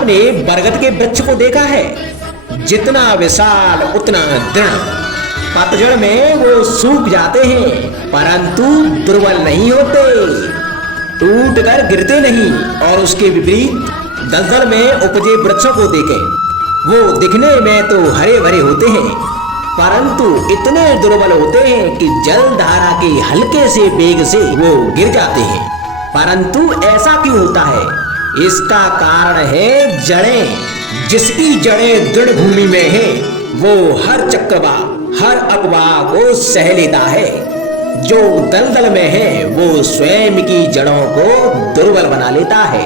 आपने बरगद के वृक्ष को देखा है, जितना विशाल उतना दृढ़। पतझड़ में वो सूख जाते हैं परंतु दुर्बल नहीं होते, टूट कर गिरते नहीं। और उसके विपरीत दलदल में उपजे वृक्षों को देखें, वो दिखने में तो हरे भरे होते हैं परंतु इतने दुर्बल होते हैं कि जलधारा के हल्के से वेग से वो गिर जाते हैं। परंतु ऐसा क्यों होता है? इसका कारण है जड़ें। जिसकी जड़ें दृढ़ भूमि में है वो हर चक्रवात, हर अफवाह को सह लेता है। जो दलदल में है वो स्वयं की जड़ों को दुर्बल बना लेता है।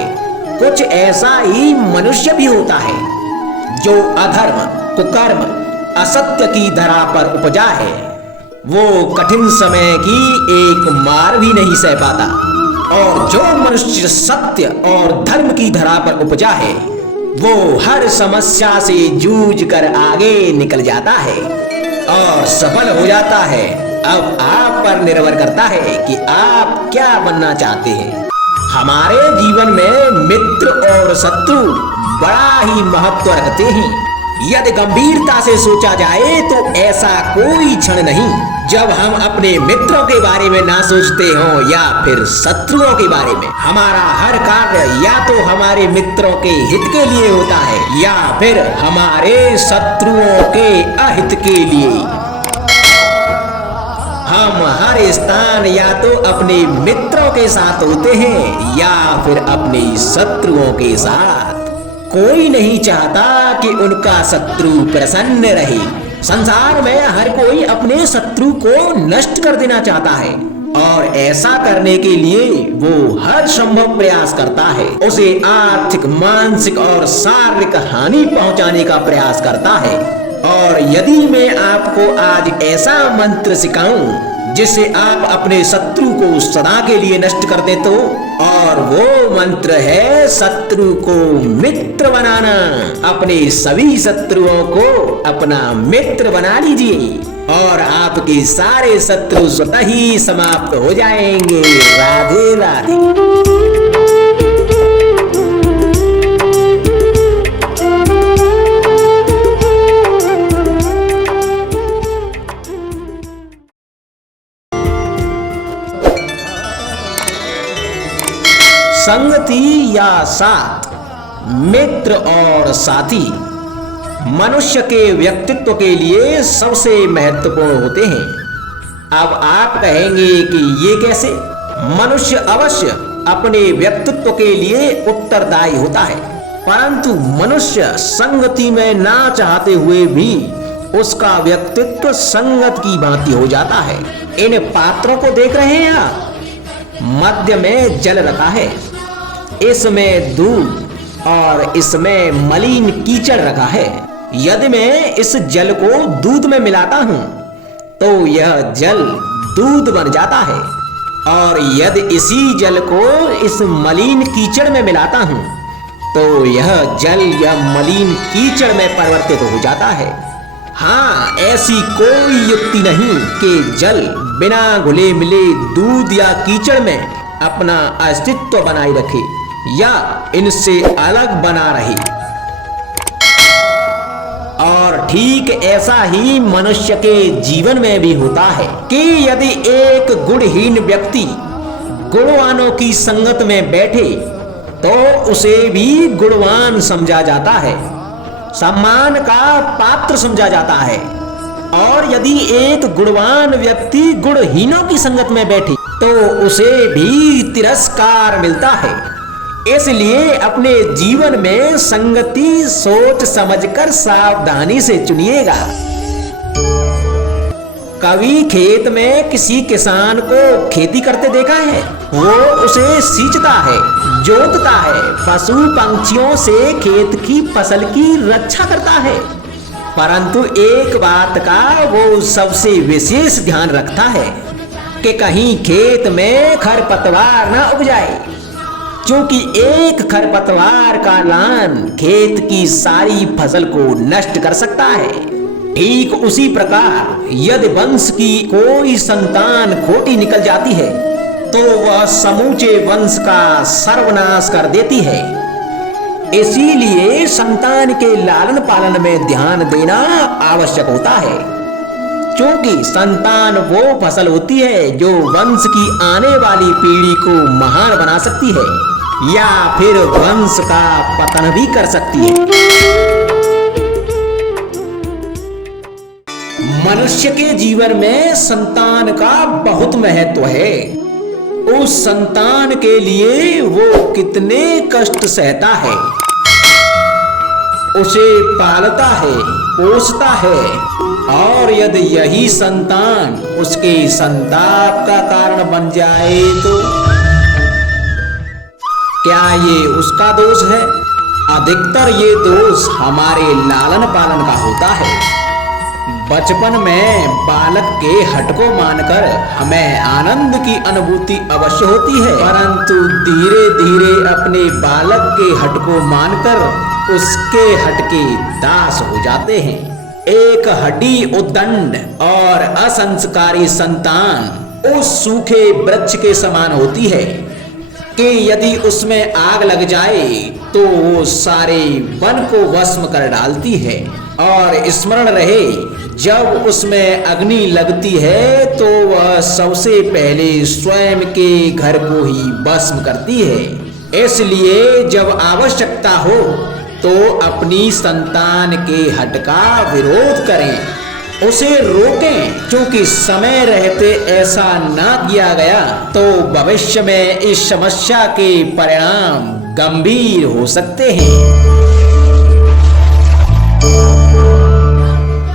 कुछ ऐसा ही मनुष्य भी होता है, जो अधर्म, कुकर्म, असत्य की धरा पर उपजा है। वो कठिन समय की एक मार भी नहीं सह पाता। और जो मनुष्य सत्य और धर्म की धरा पर उपजा है वो हर समस्या से जूझ कर आगे निकल जाता है और सफल हो जाता है। अब आप पर निर्भर करता है कि आप क्या बनना चाहते हैं। हमारे जीवन में मित्र और शत्रु बड़ा ही महत्व रखते हैं। यदि गंभीरता से सोचा जाए तो ऐसा कोई क्षण नहीं जब हम अपने मित्रों के बारे में ना सोचते हों या फिर शत्रुओं के बारे में। हमारा हर कार्य या तो हमारे मित्रों के हित के लिए होता है या फिर हमारे शत्रुओं के अहित के लिए। हम हर स्थान या तो अपने मित्रों के साथ होते हैं या फिर अपने शत्रुओं के साथ। कोई नहीं चाहता कि उनका शत्रु प्रसन्न रहे। संसार में हर कोई अपने शत्रु को नष्ट कर देना चाहता है और ऐसा करने के लिए वो हर संभव प्रयास करता है। उसे आर्थिक, मानसिक और शारीरिक हानि पहुंचाने का प्रयास करता है। और यदि मैं आपको आज ऐसा मंत्र सिखाऊं जिससे आप अपने शत्रु को सदा के लिए नष्ट कर दे तो, और वो मंत्र है शत्रु को मित्र बनाना। अपने सभी शत्रुओं को अपना मित्र बना लीजिए और आपके सारे शत्रु स्वतः ही समाप्त हो जाएंगे। राधे राधे। संगति या साथ, मित्र और साथी मनुष्य के व्यक्तित्व के लिए सबसे महत्वपूर्ण होते हैं। अब आप कहेंगे कि ये कैसे? मनुष्य अवश्य अपने व्यक्तित्व के लिए उत्तरदायी होता है परंतु मनुष्य संगति में ना चाहते हुए भी उसका व्यक्तित्व संगत की भांति हो जाता है। इन पात्रों को देख रहे हैं आप? मध्य में जल रखा है, इसमें दूध और इसमें मलिन कीचड़ रखा है। यदि मैं इस जल को दूध में मिलाता हूं तो यह जल दूध बन जाता है और यदि इसी जल को इस मलिन कीचड़ में मिलाता हूं तो यह जल या मलिन कीचड़ में परिवर्तित हो जाता है। हाँ, ऐसी कोई युक्ति नहीं कि जल बिना घुले मिले दूध या कीचड़ में अपना अस्तित्व बनाए रखे या इनसे अलग बना रहे। और ठीक ऐसा ही मनुष्य के जीवन में भी होता है कि यदि एक गुणहीन व्यक्ति गुणवानों की संगत में बैठे तो उसे भी गुणवान समझा जाता है, सम्मान का पात्र समझा जाता है। और यदि एक गुणवान व्यक्ति गुणहीनों की संगत में बैठे तो उसे भी तिरस्कार मिलता है। इसलिए अपने जीवन में संगति सोच समझकर सावधानी से चुनिएगा। कभी खेत में किसी किसान को खेती करते देखा है? वो उसे सींचता है, जोतता है, पशु पंछियों से खेत की फसल की रक्षा करता है। परंतु एक बात का वो सबसे विशेष ध्यान रखता है कि कहीं खेत में खरपतवार न उग जाए, क्योंकि एक खरपतवार का लान खेत की सारी फसल को नष्ट कर सकता है। ठीक उसी प्रकार यदि वंश की कोई संतान खोटी निकल जाती है तो वह समूचे वंश का सर्वनाश कर देती है। इसीलिए संतान के लालन पालन में ध्यान देना आवश्यक होता है, क्योंकि संतान वो फसल होती है जो वंश की आने वाली पीढ़ी को महान बना सकती है या फिर वंश का पतन भी कर सकती है। मनुष्य के जीवन में संतान का बहुत महत्व है। उस संतान के लिए वो कितने कष्ट सहता है, उसे पालता है, पोषता है, और यदि यही संतान उसके संताप का कारण बन जाए तो क्या ये उसका दोष है? अधिकतर ये दोष हमारे लालन पालन का होता है। बचपन में बालक के हठ को मानकर हमें आनंद की अनुभूति अवश्य होती है, परंतु धीरे धीरे अपने बालक के हठ को मानकर उसके हठ के दास हो जाते हैं। एक हड्डी उद्दंड और असंस्कारी संतान उस सूखे वृक्ष के समान होती है कि यदि उसमें आग लग जाए तो वो सारे वन को भस्म कर डालती है। और स्मरण रहे, जब उसमें अग्नि लगती है तो वह सबसे पहले स्वयं के घर को ही भस्म करती है। इसलिए जब आवश्यकता हो तो अपनी संतान के हठ का विरोध करें, उसे रोकें, क्योंकि समय रहते ऐसा ना किया गया तो भविष्य में इस समस्या के परिणाम गंभीर हो सकते हैं।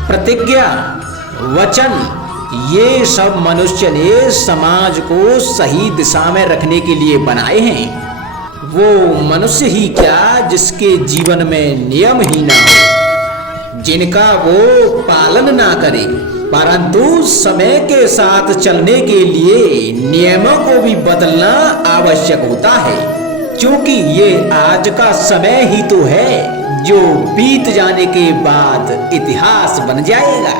प्रतिज्ञा, वचन, ये सब मनुष्य ने समाज को सही दिशा में रखने के लिए बनाए हैं। वो मनुष्य ही क्या जिसके जीवन में नियम ही ना हो, जिनका वो पालन ना करे, परंतु समय के साथ चलने के लिए नियमों को भी बदलना आवश्यक होता है, क्योंकि ये आज का समय ही तो है जो बीत जाने के बाद इतिहास बन जाएगा।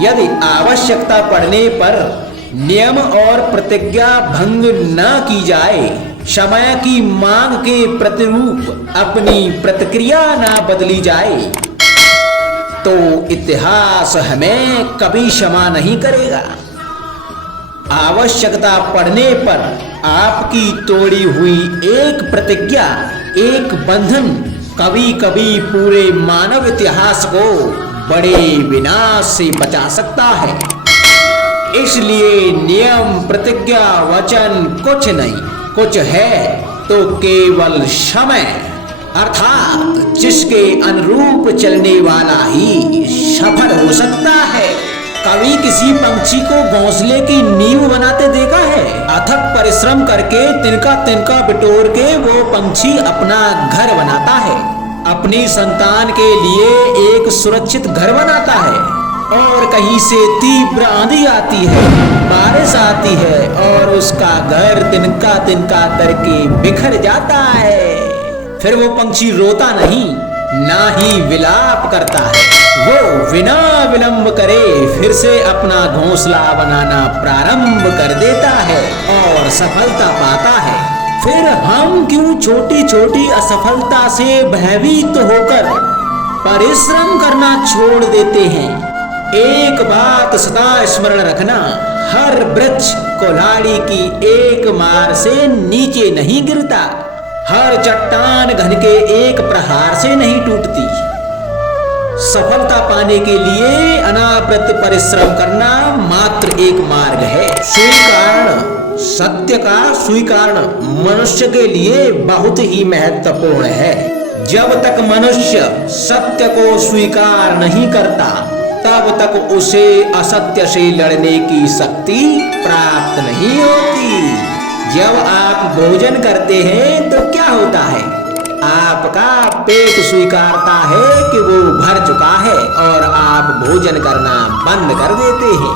यदि आवश्यकता पड़ने पर नियम और प्रतिज्ञा भंग न की जाए, समय की मांग के प्रतिरूप अपनी प्रतिक्रिया न बदली जाए, तो इतिहास हमें कभी क्षमा नहीं करेगा। आवश्यकता पड़ने पर आपकी तोड़ी हुई एक प्रतिज्ञा, एक बंधन कभी कभी पूरे मानव इतिहास को बड़े विनाश से बचा सकता है। इसलिए नियम, प्रतिज्ञा, वचन कुछ नहीं, कुछ है तो केवल समय, अर्थात जिसके अनुरूप चलने वाला ही सफल हो सकता है। कभी किसी पंछी को घोंसले की नींव बनाते देखा है? अथक परिश्रम करके तिनका तिनका बिटोर के वो पंछी अपना घर बनाता है, अपनी संतान के लिए एक सुरक्षित घर बनाता है। और कहीं से तीव्र आंधी आती है, बारिश आती है और उसका घर तिनका तिनका करके बिखर जाता है। फिर वो पंछी रोता नहीं, ना ही विलाप करता है, वो बिना विलंब करे फिर से अपना घोंसला बनाना प्रारंभ कर देता है और सफलता पाता है। फिर हम क्यों छोटी छोटी असफलता से भयभीत होकर परिश्रम करना छोड़ देते हैं? एक बात सदा स्मरण रखना, हर वृक्ष कुल्हाड़ी की एक मार से नीचे नहीं गिरता, हर चट्टान घन के एक प्रहार से नहीं टूटती। सफलता पाने के लिए अनावृत परिश्रम करना मात्र एक मार्ग है। स्वीकरण, सत्य का स्वीकरण मनुष्य के लिए बहुत ही महत्वपूर्ण है। जब तक मनुष्य सत्य को स्वीकार नहीं करता, तब तक उसे असत्य से लड़ने की शक्ति प्राप्त नहीं होती। जब आप भोजन करते हैं तो क्या होता है? आपका पेट स्वीकारता है कि वो भर चुका है और आप भोजन करना बंद कर देते हैं।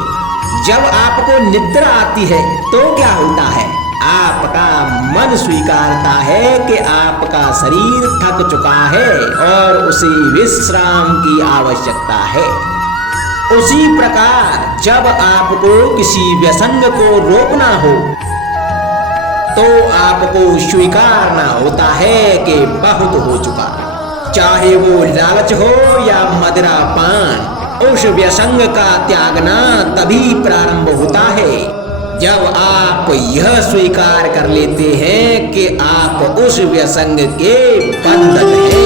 जब आपको निद्रा आती है तो क्या होता है? आपका मन स्वीकारता है कि आपका शरीर थक चुका है और उसे विश्राम की आवश्यकता है। उसी प्रकार जब आपको किसी व्यसंग को रोकना हो तो आपको स्वीकारना होता है कि बहुत हो चुका। चाहे वो लालच हो या मदिरा पान, उस व्यसंग का त्यागना तभी प्रारंभ होता है जब आप यह स्वीकार कर लेते हैं कि आप उस व्यसंग के बंधन हैं।